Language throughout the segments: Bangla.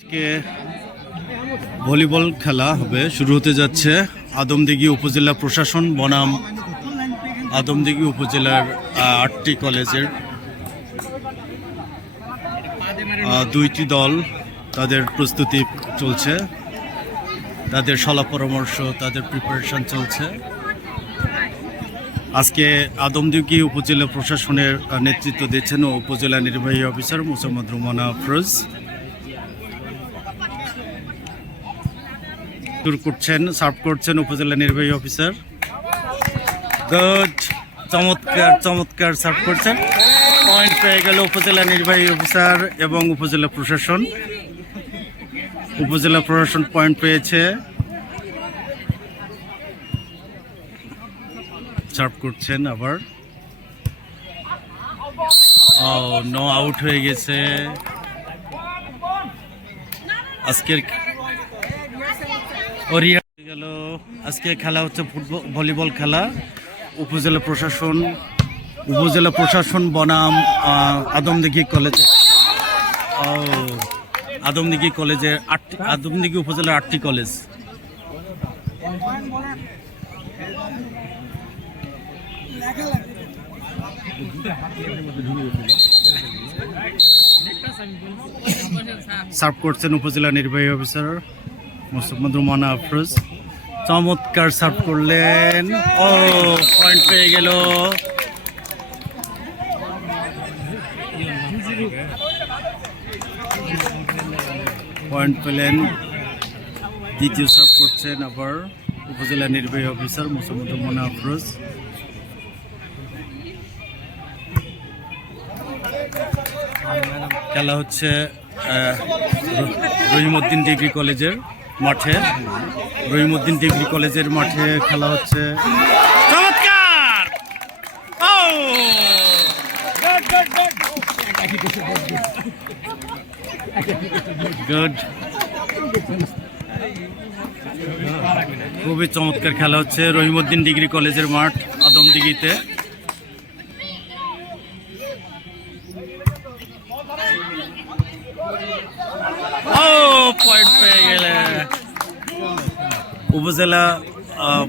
আজকে ভলিবল খেলা হবে, শুরু হতে যাচ্ছে। আদমদিঘি উপজেলা প্রশাসন বনাম আদমদিঘি উপজেলার 8টি কলেজের দুইটি দল, তাদের প্রস্তুতি চলছে, তাদের সলা পরামর্শ, তাদের প্রিপারেশন চলছে। আজকে আদমদিঘি উপজেলা প্রশাসনের নেতৃত্ব দিচ্ছেন উপজেলা নির্বাহী অফিসার মোসাম্মদ রুমানা আফরোজ। সার্ভ করছেন উপজেলা নির্বাহী অফিসার। গুড, চমৎকার চমৎকার সার্ভ করছেন। পয়েন্ট পেয়ে গেল উপজেলা নির্বাহী অফিসার এবং উপজেলা প্রশাসন। উপজেলা প্রশাসন পয়েন্ট পেয়েছে। সার্ভ করছেন আবার। নো আউট হয়ে গেছে। আজকের গেল আজকে খেলা হচ্ছে ভলিবল খেলা। উপজেলা প্রশাসন বনাম আদমদিঘি কলেজে আদমদিঘি উপজেলার 8টি কলেজ। সার্ভ করছেন উপজেলা নির্বাহী অফিসার মোসাম্মদ রুমানা আফরোজ। চমৎকার সার্ভ করলেন। পয়েন্ট পেয়ে গেল। পয়েন্ট পেলেন। দ্বিতীয় সার্ভ করছেন আবার উপজেলা নির্বাহী অফিসার মোসাম্মদ রুমানা আফরোজ। খেলা হচ্ছে রহিমউদ্দিন ডিগ্রি কলেজের মাঠে। রহিমউদ্দিন ডিগ্রি কলেজের মাঠে খেলা হচ্ছে। চমৎকার! গুড, খুবই চমৎকার খেলা হচ্ছে রহিমউদ্দিন ডিগ্রি কলেজের মাঠ আদমদিঘিতে। পয়েন্ট পেয়ে গেলে উপজেলা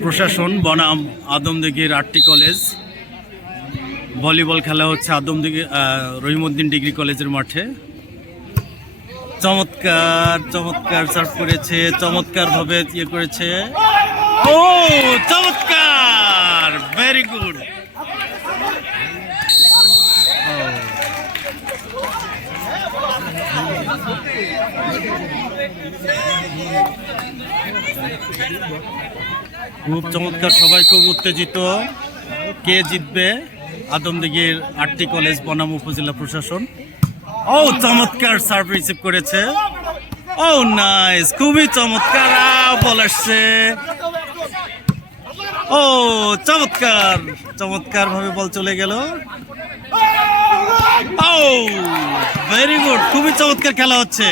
প্রশাসন বনাম আদমদিঘির 8টি কলেজ। ভলিবল খেলা হচ্ছে রহিমউদ্দিন ডিগ্রি কলেজের মাঠে। চমৎকার চমৎকার সার্ভ করেছে, চমৎকার ভাবে করেছে। চমৎকার, ভেরি গুড। খুব চমৎকার, সবাই খুব উত্তেজিত। কে জিতবে? আদমদিঘির 8টি কলেজ বনাম উপজেলা প্রশাসন। চমৎকার সার্ভ রিসিভ করেছে। নাইস, খুবই চমৎকার। বল আসছে। চমৎকার চমৎকার ভাবে বল চলে গেল। ভেরি গুড, খুবই চমৎকার খেলা হচ্ছে।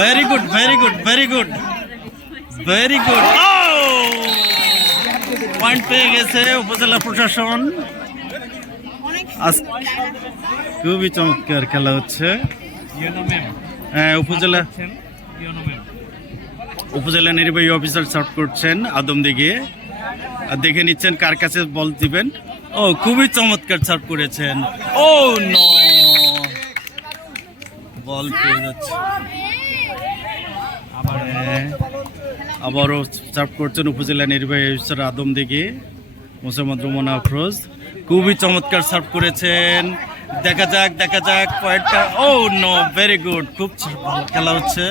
Very good very good very good very good. Point পেয়ে গেছে উপজেলা প্রশাসন। খুবই চমৎকার খেলা হচ্ছে। হ্যাঁ, উপজেলা নির্বাহী অফিসার সার্ভ করছেন আদমদিঘি। দেখে নিচ্ছেন কার কাছে বল দিবেন। খুবই চমৎকার সার্ভ করেছেন। নো, বল পেয়ে যাচ্ছে। আবারও সার্ভ করছেন উপজেলা নির্বাহী অফিসার আদমদিঘি মোসাম্মদ রুমানা আফরোজ। খুবই চমৎকার সার্ভ করেছেন। দেখা যাক পয়েন্টটা। নো, ভেরি গুড, খুব ভালো খেলা হচ্ছে।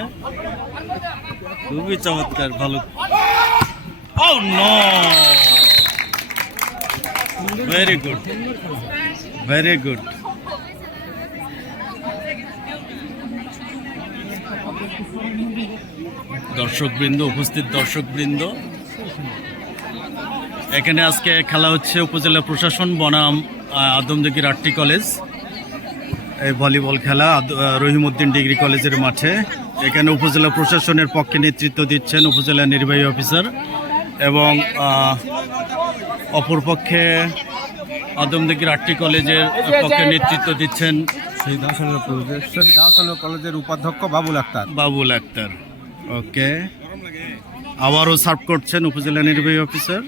খুবই চমৎকার, ভালো। No, very good very good. দর্শকবৃন্দ, উপস্থিত দর্শকবৃন্দ, এখানে আজকে খেলা হচ্ছে উপজেলা প্রশাসন বনাম আদমদিঘির 8টি কলেজ। এই ভলিবল খেলা রহিমউদ্দিন ডিগ্রি কলেজের মাঠে। এখানে উপজেলা প্রশাসনের পক্ষে নেতৃত্ব দিচ্ছেন উপজেলা নির্বাহী অফিসার এবং অপরপক্ষে আদমদিঘির আরটি কলেজের পক্ষে নেতৃত্ব দিচ্ছেন শহীদ আহসানুল্লাহ কলেজের উপাধ্যক্ষ বাবুল আক্তার। বাবুল আক্তার। ওকে, আবারও সার্ভ করছেন উপজেলা নির্বাহী অফিসার।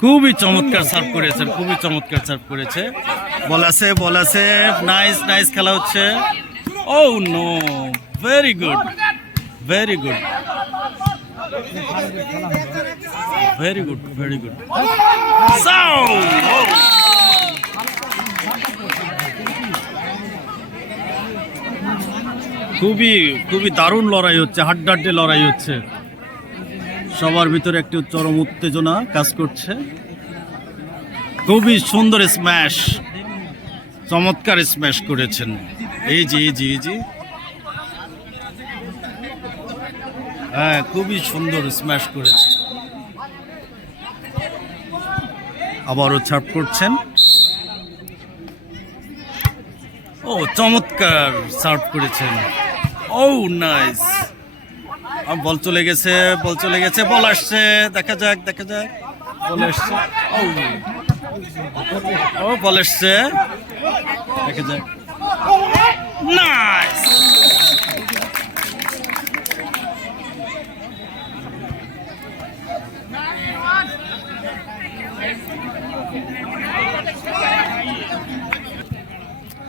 খুবই চমৎকার সার্ভ করেছেন, খুবই চমৎকার সার্ভ করেছে। বল আছে, নাইস নাইস খেলা হচ্ছে। Oh no, very good, very good, very good, very good. খুবই খুবই দারুণ লড়াই হচ্ছে, হাড্ডাহাড্ডি লড়াই হচ্ছে। সবার ভিতরে একটি চরম উত্তেজনা কাজ করছে। খুবই সুন্দর স্ম্যাশ, চমৎকার স্ম্যাশ করেছেন। এই জি হ্যাঁ, খুবই সুন্দর স্ম্যাশ করেছে। আবারও ছাপ করছেন। ও চমৎকার সার্ভ করেছেন। ও নাইস। বল চলে গেছে, বল আসছে, দেখা যাক বল আসছে। ও বল আসছে, দেখা যাক। নাইস।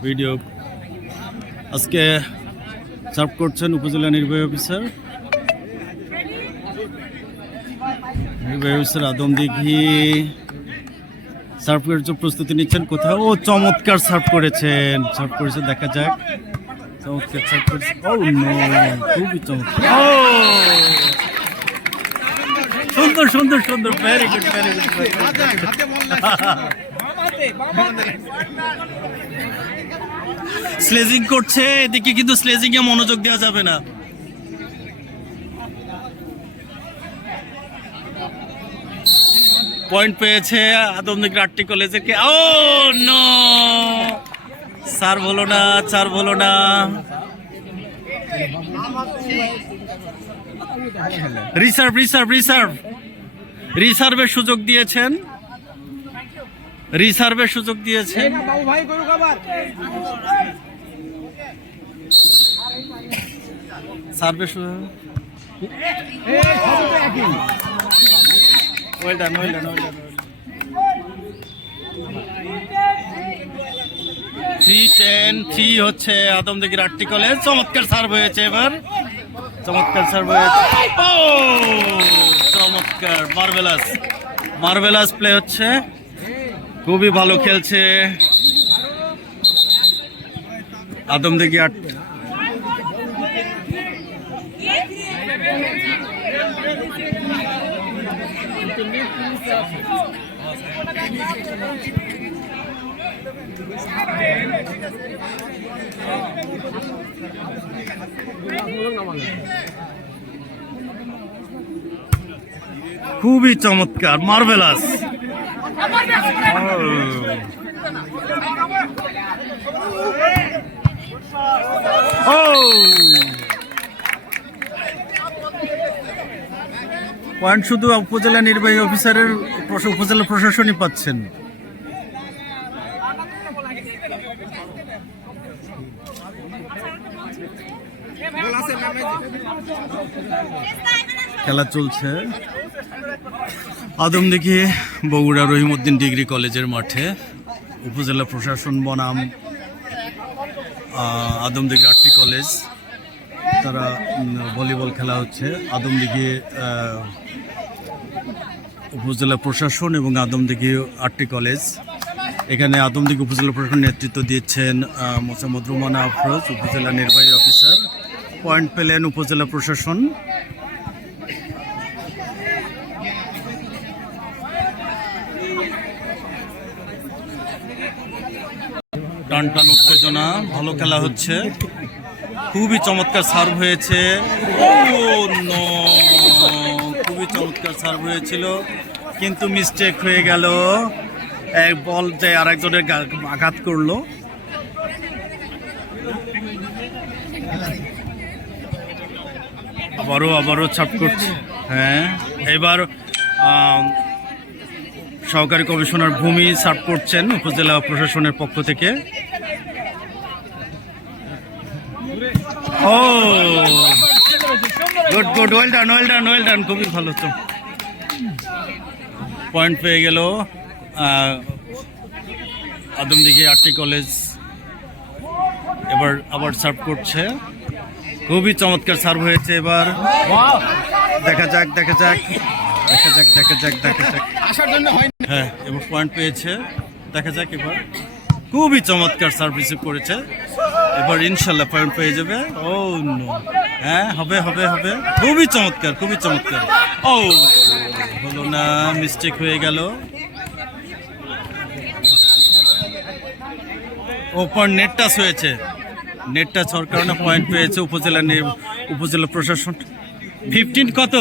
ভিডিও আজকে সার্ভ করছেন উপজেলা নির্বাহী অফিসার আদমদিঘি। সার্ভ করার জন্য প্রস্তুতি নিচ্ছেন কোথাও। ও চমৎকার সার্ভ করেছেন, দেখা যাক। চমৎকার সার্ভ করেছেন। ও নো, খুবই চমৎকার। সুন্দর, ভেরি গুড, স্লেজিং করছে এদিকে, কিন্তু স্লেজিং এ মনোযোগ দেওয়া যাবে না। পয়েন্ট পেয়েছে আদমদিঘি আরটি কলেজের। ও নো, চার হলো না। রিসার্ভের সুযোগ দিয়েছেন। সার্ভের সুযোগ। Well done. 3-10 হচ্ছে আদমদিঘির আরটি কলেজ। চমৎকার সার্ভ হয়েছে এবার, চমৎকার মার্ভেলাস প্লে হচ্ছে। খুবই ভালো খেলছে আদমদিঘি আরটি। খুবই চমৎকার, মার্ভেলাস। পয়েন্ট শুধু উপজেলা নির্বাহী অফিসারের, উপজেলা প্রশাসনই পাচ্ছেন। খেলা চলছে আদমদিঘি বগুড়া রহিমউদ্দিন ডিগ্রি কলেজের মাঠে। উপজেলা প্রশাসন বনাম আদমদিঘি আরটি কলেজ, তারা ভলিবল খেলা হচ্ছে। আদমদিঘি উপজেলা প্রশাসন এবং আদমদিঘি আরটি কলেজ। এখানে আদমদিঘি উপজেলা প্রশাসন নেতৃত্ব দিচ্ছেন মোসাম্মদ রুমানা আফরোজ, উপজেলা নির্বাহী অফিসার। পয়েন্ট পেলেন উপজেলা প্রশাসন। টান উত্তেজনা, ভালো খেলা হচ্ছে। খুবই চমৎকার সার্ভ হয়েছে। খুবই চমৎকার সার্ভ হয়েছিল, কিন্তু মিস্টেক হয়ে গেল। এক বল যে আরেকজনের আঘাত করলো। আবারও সার্ভ করছে। হ্যাঁ, এবার সহকারী কমিশনার ভূমি সার্ভ করছেন উপজেলা প্রশাসনের পক্ষ থেকে। ও গুড, ওয়েল ডান, খুবই ভালো। তো পয়েন্ট পেয়ে গেল আদমদিঘি আরটি কলেজ। এবার আবার সার্ভ করছে, খুবই চমৎকার সার্ভ হয়েছে। এবার দেখা যাক। হ্যাঁ, এবার পয়েন্ট পেয়েছে, দেখা যাক। এবার খুবই চমৎকার সার্ভ রিসিভ করেছে, এবার ইনশাল্লাহ পয়েন্ট পেয়ে যাবে। ও নো, হ্যাঁ হবে। খুবই চমৎকার। ও হলো না, মিস্টেক হয়ে গেল। ওপর নেট টাচ হয়েছে, নেট টাচ হওয়ার কারণে পয়েন্ট পেয়েছে উপজেলা প্রশাসন। 15 কত?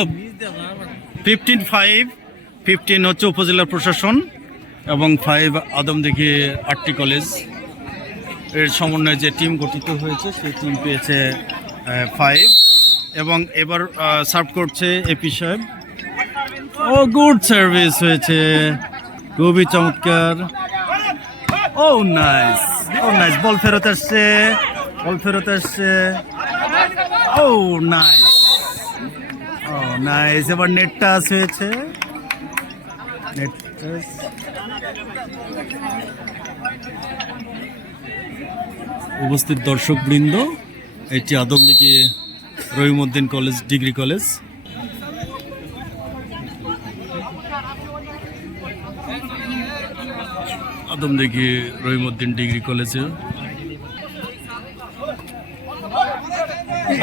15 হচ্ছে উপজেলা প্রশাসন এবং 5 আদমদিঘি আরটি কলেজ এর সমন্বয়ে যে টিম গঠিত হয়েছে সেই টিম পেয়েছে 5। এবং এবার সার্ভ করছে এপি সাহেব। ও গুড সার্ভিস হয়েছে, খুবই চমৎকার। ও নাইস, বল ফেরত আসছে। ও নাইস, এবার নেট টাচ হয়েছে। উপস্থিত দর্শক বৃন্দ, এটি Adamdighi Rahimuddin college, degree college. Adamdighi Rahimuddin degree কলেজে।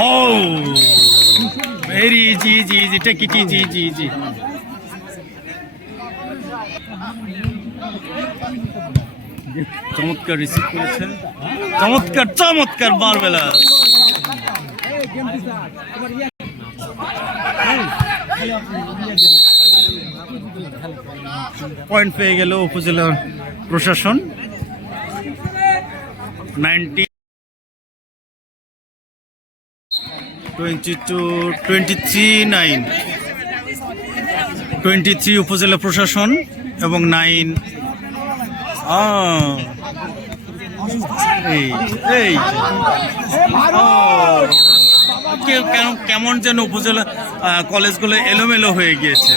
Oh very easy, take it easy. চমৎকার রিসিভ করেছে, চমৎকার মার্ভেলাস। পয়েন্ট পেয়ে গেল উপজেলা প্রশাসন। 23 উপজেলা প্রশাসন এবং 9 কেমন যেন উপজেলা কলেজগুলো এলোমেলো হয়ে গিয়েছে।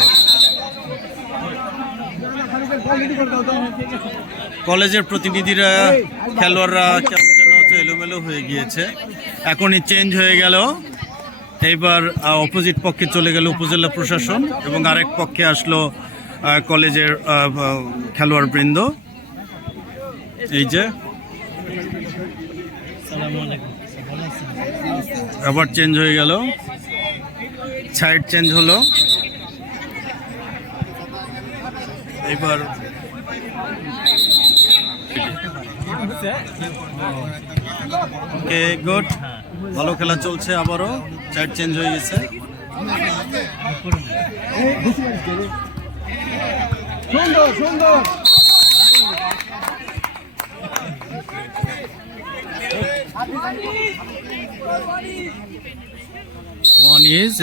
কলেজের প্রতিনিধিরা, খেলোয়াড়রা কেমন যেন এলোমেলো হয়ে গিয়েছে। এখনই চেঞ্জ হয়ে গেল, এইবার অপোজিট পক্ষে চলে গেল উপজেলা প্রশাসন এবং আরেক পক্ষে আসলো কলেজের খেলোয়াড় বৃন্দ। এই যে আবার চেঞ্জ হয়ে গেল, সাইড চেঞ্জ হলো। এবার ওকে, গুড, ভালো খেলা চলছে। আবারও সাইড চেঞ্জ হয়ে গেছে। সুন্দর।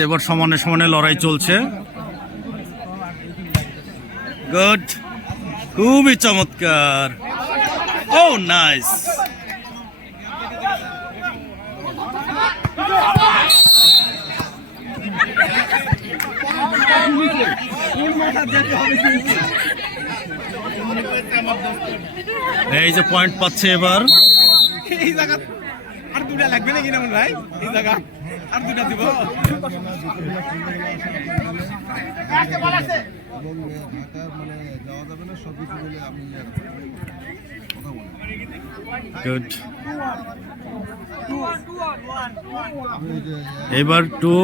এবার সমানে লড়াই চলছে। গুড, খুবই চমৎকার। ও নাইস, এই যে পয়েন্ট পাচ্ছে এবার। এই জায়গা আর দুটা লাগবে নাকি না ভাই? এই জায়গা আর দুটা দিব। গুড, এবার 2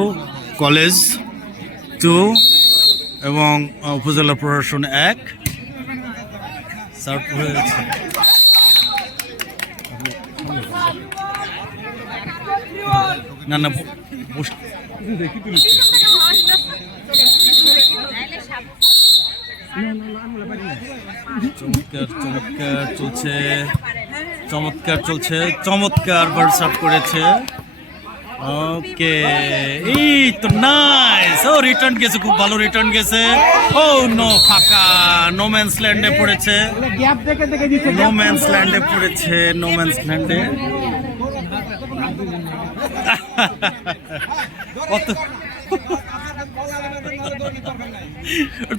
কলেজ 2 এবং উপজেলা প্রশাসন 1 সার্ভ হয়েছে। না চমৎকার চলছে, চমৎকার বার সার্ভ করেছে। ওকে, এই তো নাইস। ও রিটার্ন গেছে, খুব ভালো রিটার্ন গেছে। ও নো, ফাঁকা, নো ম্যানস ল্যান্ডে পড়েছে, গ্যাপ দেখে দেখে দিচ্ছে নো ম্যানস ল্যান্ডে পড়েছে, নো ম্যানস ল্যান্ডে।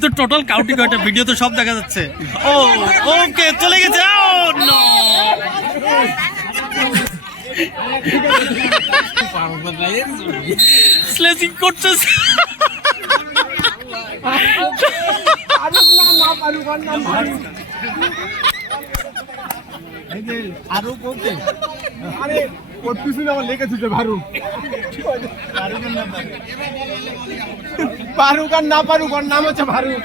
তো টোটাল কাউন্টিং কয়টা ভিডিও তো সব দেখা যাচ্ছে। ও ওকে, চলে গেছে। ও নো, স্লেজিং করছে। আরো করতে আরে ওর পিছনে আমার লেগে দিচ্ছে ফারুক। ফারুক আর না ফারুক, ওর নাম হচ্ছে ফারুক।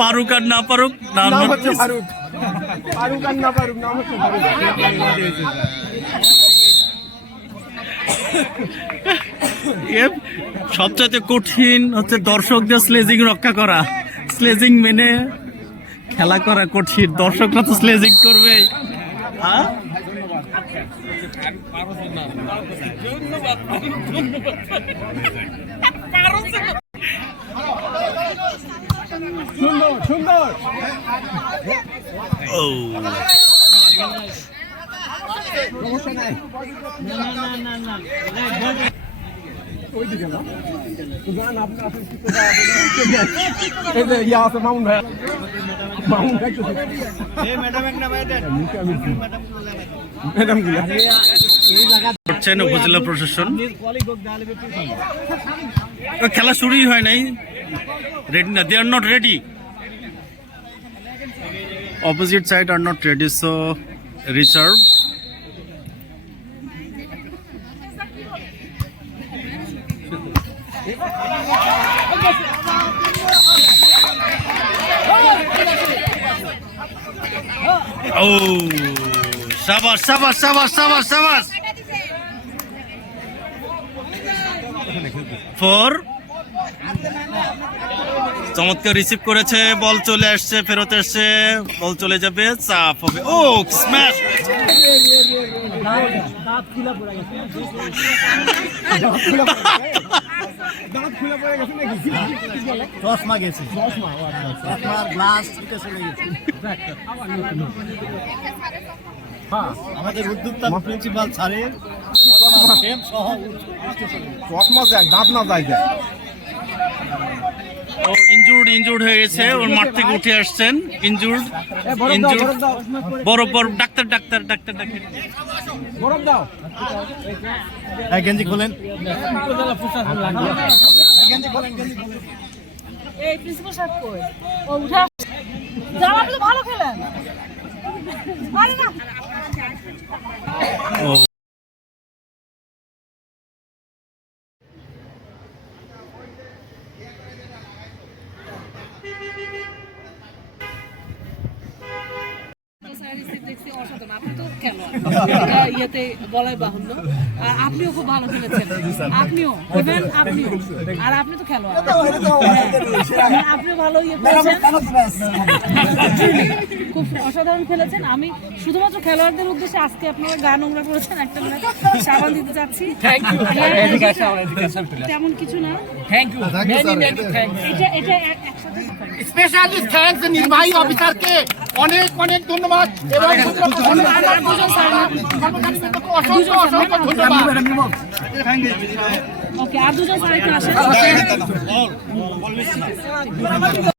পারুক আর না পারুক, নাম হচ্ছে ফারুক। ফারুক আর না ফারুক, নাম হচ্ছে ফারুক। সবচেয়ে কঠিন হচ্ছে দর্শকদের স্লেজিং রক্ষা করা। স্লেজিং মেনে খেলা করা কঠিন, দর্শকরা তো স্লেজিং করবে। সুন্দর সুন্দর। ও সমস্যা নাই। ওইদিকে না গান আপনার আসলে কি করে এই যে ইয়া আছে মামুন ভাই, মামুন ভাই তো ম্যাডাম করছেন উপজেলা প্রশাসন। খেলা শুরুই হয় নাই, রেডি না, they are not ready. Opposite side are not ready, so reserve. ও শাবাশ শাবাশ শাবাশ শাবাশ শাবাশ। 4 চমৎকার রিসিভ করেছে, বল চলে আসছে, ফেরত আসছে, বল চলে যাবে, চাপ হবে। ও স্ম্যাশ। দাঁত খুলে পড়ে গেছে নাকি? চশমা গেছে, চশমার গ্লাস চলে গেছে। আমাদের উদ্যোক্তা প্রিন্সিপাল স্যারের চশমা দেখ, দাঁত না যায়। ও ইনজুর্ড হয়ে গেছে, ওর মাঠ থেকে উঠে আসছেন ইনজুর্ড। বড় বড় ডাক্তার ডাক্তার ডাক্তার ডাক্তার বরফ দাও। গেঞ্জি খোলেন। এই প্রিন্সিপাল সাহেব কই? ও উঠে আসছে। যারা আপনি ভালো খেলেন। আরে না। ও আপনি তো খেলোয়াড়, এটা ইয়েতে বলাই বাহুল্য। আর আপনিও খুব ভালো খেলেছেন, আপনিও ইভেন আপনিও, আর আপনি তো খেলোয়াড়, হ্যাঁ, আপনিও ভালো ইয়ে করেছেন, খুব অসাধারণ খেলেছেন। আমি শুধুমাত্র খেলোয়াড়দের উদ্দেশ্যে আজকে আপনারা গা নোংরা করেছেন, একটা করে সাবান দিতে চাচ্ছি। তেমন কিছু না, এটা এটা একসাথে স্পেশালি থ্যাঙ্কস নির্বাহী অফিসারকে অনেক অনেক ধন্যবাদ এবং অসংখ্য অসংখ্য ধন্যবাদ। ওকে, আর দুজন স্যার একটু আসেন।